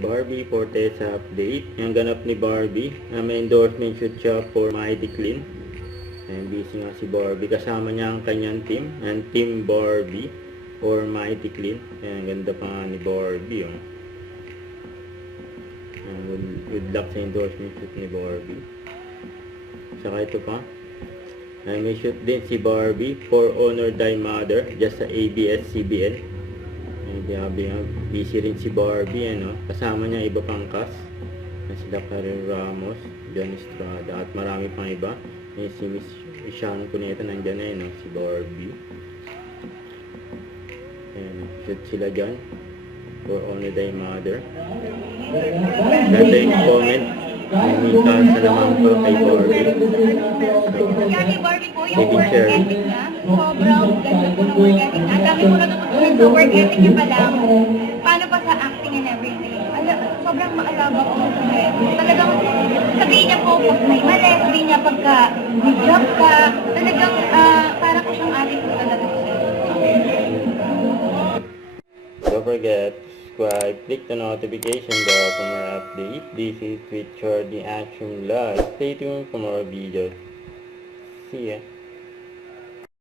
Barbie Fortesa update. Yung ganap ni Barbie. May endorsement shoot siya for Mighty Clean. Ayan, busy nga si Barbie. Kasama niya ang kanyang team. And Team Barbie or Mighty Clean. Ayan, ganda pa nga ni Barbie. Oh. Ayan, good luck sa endorsement shoot ni Barbie. Saka ito pa. Ayan, may shoot din si Barbie for Honor Thy Mother. Just sa ABS-CBN. Grabe nga, busy rin si Barbie, ano? Kasama niya iba pang cast. Sila Karen Ramos, John Estrada, at marami pang iba. Si Miss Sean Cuneta nandyan na yun, no? Si Barbie. Ayan, shoot sila dyan. For Honor Thy Mother. Ganda yung comment. May kasa naman po kay Barbie. Kaya kay Barbie po, yung work ethic niya, sobrang ganda po ng work ethic niya. Ang dami po natutunan sa work ethic niya pa lang. Paano pa sa acting and everything. Sobrang maalaba po sa head. Talagang sabihin niya po pag may mali, sabihin niya pagka may job ka, talagang para po siyang ating po talaga. Don't forget, subscribe, click the notification bell for more updates. This is with Jordy Action Live. Stay tuned for more videos. See ya.